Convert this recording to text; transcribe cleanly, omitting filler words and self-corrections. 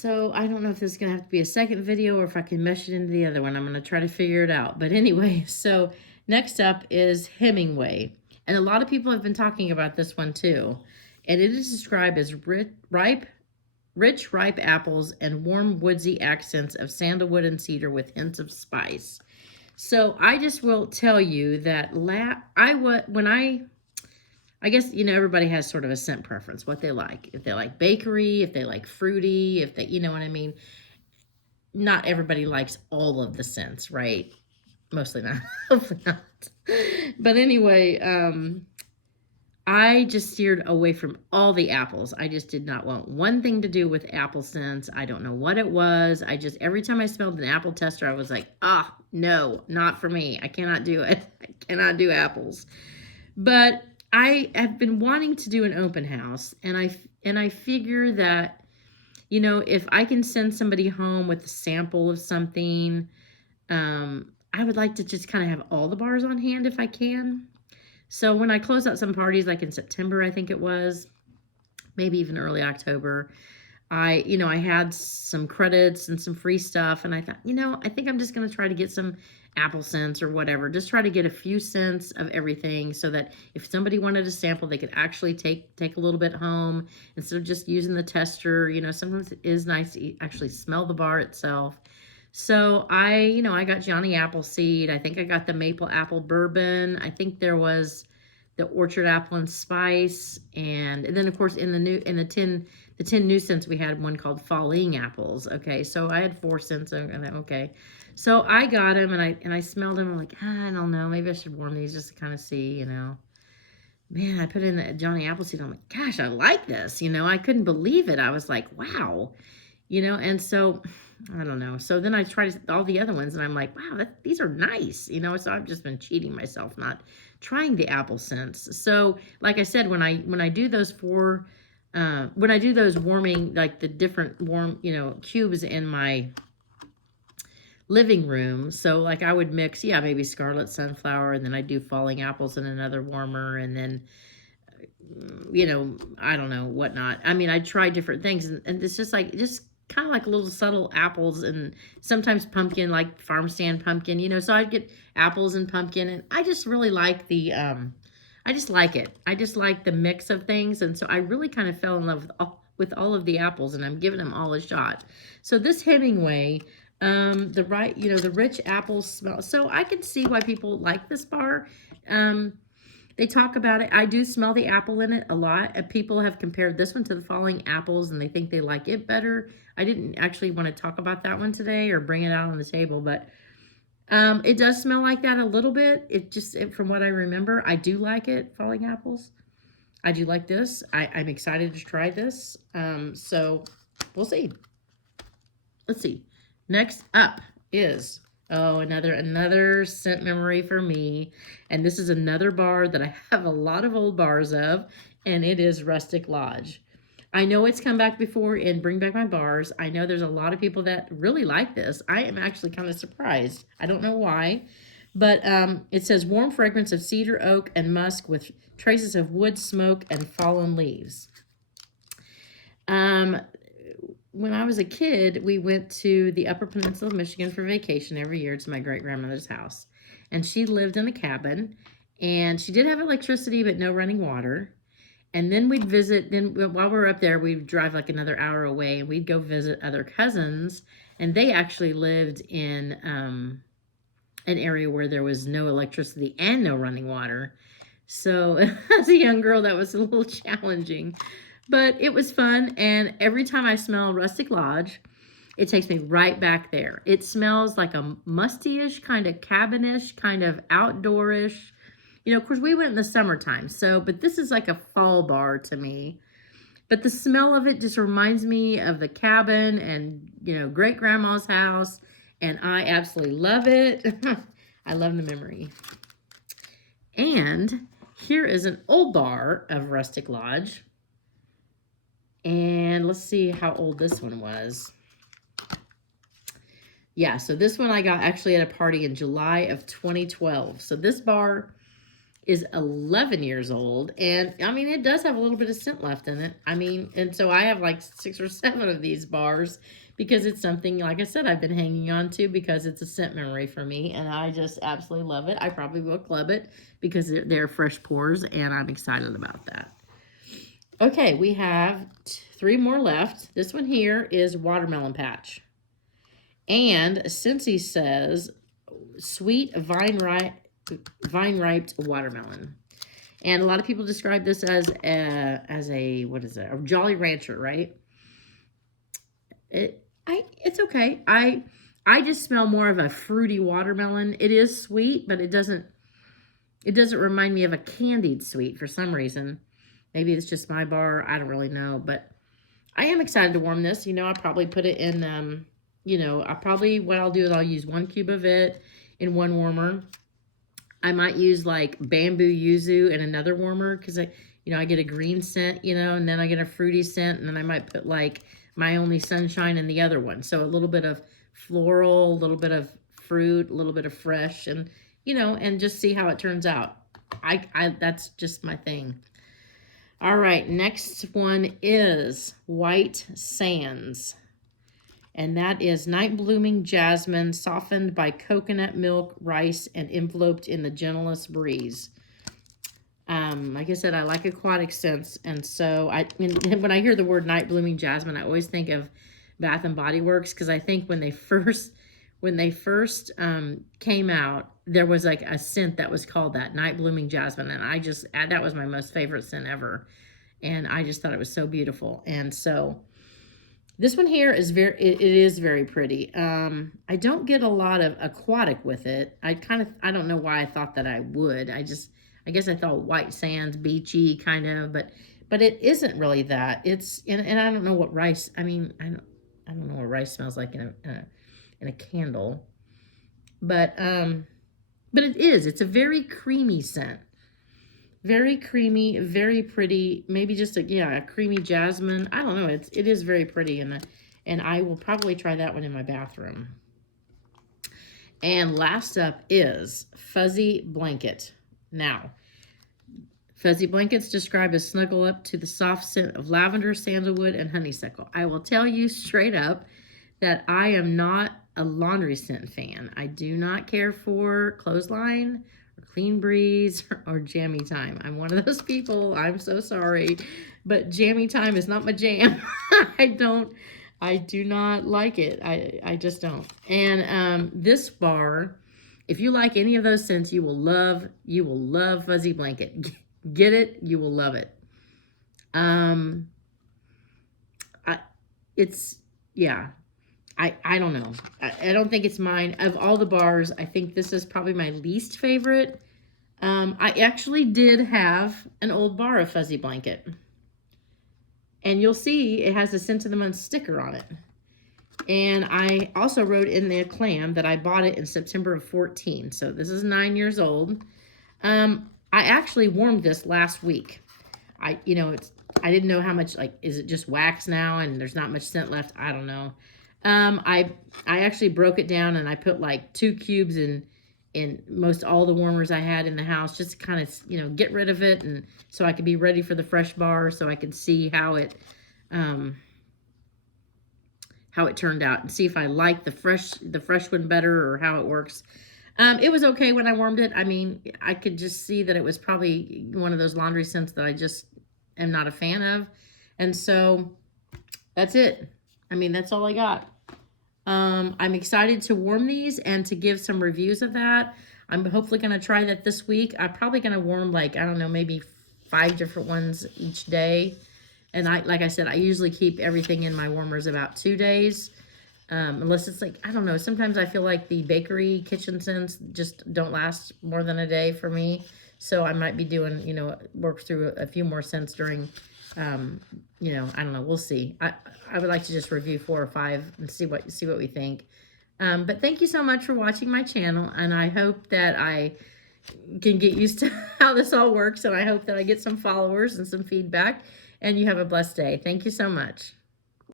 So I don't know if this is going to have to be a second video or if I can mesh it into the other one. I'm going to try to figure it out. But anyway, so next up is Hemingway. And a lot of people have been talking about this one too. And it is described as rich, ripe apples and warm woodsy accents of sandalwood and cedar with hints of spice. So I just will tell you that I guess, everybody has sort of a scent preference, what they like. If they like bakery, if they like fruity, if they, you know what I mean? Not everybody likes all of the scents, right? Mostly not. Hopefully not. But anyway, I just steered away from all the apples. I just did not want one thing to do with apple scents. I don't know what it was. Every time I smelled an apple tester, I was like, no, not for me. I cannot do it. I cannot do apples. But I have been wanting to do an open house, and I figure that, if I can send somebody home with a sample of something, I would like to just kind of have all the bars on hand if I can. So when I close out some parties, like in September, I think it was, maybe even early October, I had some credits and some free stuff, and I thought, I think I'm just going to try to get some apple scents or whatever. Just try to get a few scents of everything so that if somebody wanted a sample, they could actually take a little bit home instead of just using the tester. Sometimes it is nice to actually smell the bar itself. So I got Johnny Appleseed. I think I got the maple apple bourbon. I think there was the orchard apple and spice, and then of course in the 10 new scents we had one called falling apples. Okay, so I had 4 scents. Okay, so I got them and I smelled them. I'm like, I don't know, maybe I should warm these just to kind of see. Man, I put in the Johnny Appleseed. I'm like, gosh, I like this. I couldn't believe it. I was like, wow. And so I don't know. So then I tried all the other ones and I'm like, wow, these are nice. So I've just been cheating myself, not trying the apple scents. So like I said, when I do those when I do those warming, like the different warm, cubes in my living room. So like I would mix, maybe scarlet sunflower, and then I do falling apples in another warmer, and then I don't know, whatnot. I mean, I try different things, and it's just kind of like little subtle apples and sometimes pumpkin, like farm stand pumpkin, so I'd get apples and pumpkin, and I just really like I just like it. I just like the mix of things, and so I really kind of fell in love with all of the apples, and I'm giving them all a shot. So this Hemingway, the rich apple smell. So I can see why people like this bar. They talk about it. I do smell the apple in it a lot. People have compared this one to the falling apples, and they think they like it better. I didn't actually want to talk about that one today or bring it out on the table, but it does smell like that a little bit. From what I remember, I do like it, falling apples. I do like this. I'm excited to try this. So we'll see. Let's see. Next up is another scent memory for me. And this is another bar that I have a lot of old bars of, and it is Rustic Lodge. I know it's come back before in Bring Back My Bars. I know there's a lot of people that really like this. I am actually kind of surprised. I don't know why. But it says warm fragrance of cedar, oak, and musk with traces of wood, smoke, and fallen leaves. When I was a kid, we went to the Upper Peninsula of Michigan for vacation every year to my great-grandmother's house. And she lived in a cabin, and she did have electricity, but no running water. And then we'd visit, while we were up there, we'd drive like another hour away, and we'd go visit other cousins, and they actually lived in an area where there was no electricity and no running water. So as a young girl, that was a little challenging. But it was fun, and every time I smell Rustic Lodge, it takes me right back there. It smells like a musty-ish, kind of cabin-ish, kind of outdoor-ish. Of course, we went in the summertime, but this is like a fall bar to me. But the smell of it just reminds me of the cabin and, great-grandma's house, and I absolutely love it. I love the memory. And here is an old bar of Rustic Lodge. And let's see how old this one was. Yeah, so this one I got actually at a party in July of 2012. So this bar is 11 years old. And I mean, it does have a little bit of scent left in it. I mean, and so I have like 6 or 7 of these bars because it's something, like I said, I've been hanging on to because it's a scent memory for me. And I just absolutely love it. I probably will club it because they're fresh pours and I'm excited about that. Okay, we have 3 more left. This one here is Watermelon Patch. And Scentsy says sweet vine-ripe watermelon. And a lot of people describe this as a what is it? A Jolly Rancher, right? It's okay. I just smell more of a fruity watermelon. It is sweet, but it doesn't remind me of a candied sweet for some reason. Maybe it's just my bar. I don't really know, but I am excited to warm this. You know, I'll probably put it in, you know, what I'll do is I'll use 1 cube of it in one warmer. I might use like bamboo yuzu in another warmer because I get a green scent, you know, and then I get a fruity scent, and then I might put like My Only Sunshine in the other one. So a little bit of floral, a little bit of fruit, a little bit of fresh, and, you know, and just see how it turns out. That's just my thing. All right, next one is White Sands. And that is night blooming jasmine softened by coconut milk, rice, and enveloped in the gentlest breeze. Like I said, I like aquatic scents. And so when I hear the word night blooming jasmine, I always think of Bath and Body Works, because I think when they first came out, there was like a scent that was called that, night blooming jasmine, and that was my most favorite scent ever, and I just thought it was so beautiful. And so this one here is it is very pretty. I don't get a lot of aquatic with it. I don't know why I thought that I would. I guess I thought white sands, beachy kind of, but it isn't really that. It's and I don't know what rice. I mean, I don't know what rice smells like in a candle, but it is. It's a very creamy scent, very creamy, very pretty. Maybe just a creamy jasmine. I don't know. It is very pretty, and I will probably try that one in my bathroom. And last up is Fuzzy Blanket. Now, Fuzzy Blankets describe as snuggle up to the soft scent of lavender, sandalwood, and honeysuckle. I will tell you straight up that I am not a laundry scent fan. I do not care for Clothesline or Clean Breeze or Jammy Time. I'm one of those people. I'm so sorry, but Jammy Time is not my jam. I do not like it. I just don't. And this bar, if you like any of those scents, you will love Fuzzy Blanket. Get it, you will love it. I don't know. I don't think it's mine. Of all the bars, I think this is probably my least favorite. I actually did have an old bar of Fuzzy Blanket. And you'll see it has a Scent of the Month sticker on it. And I also wrote in the clam that I bought it in September of 14. So this is 9 years old. I actually warmed this last week. I didn't know how much, like, is it just wax now and there's not much scent left? I don't know. I actually broke it down and I put like 2 cubes in most all the warmers I had in the house, just to kind of, get rid of it, and so I could be ready for the fresh bar, so I could see how it turned out and see if I like the fresh one better or how it works. It was okay when I warmed it. I mean, I could just see that it was probably one of those laundry scents that I just am not a fan of. And so that's it. I mean, that's all I got. I'm excited to warm these and to give some reviews of that. I'm hopefully going to try that this week. I'm probably going to warm, like, I don't know, maybe 5 different ones each day. And like I said, I usually keep everything in my warmers about 2 days. Unless it's like, I don't know, sometimes I feel like the bakery kitchen scents just don't last more than a day for me. So I might be doing, work through a few more scents during, I don't know, we'll see. I would like to just review 4 or 5 and see what we think. But thank you so much for watching my channel, and I hope that I can get used to how this all works, and I hope that I get some followers and some feedback, and you have a blessed day. Thank you so much.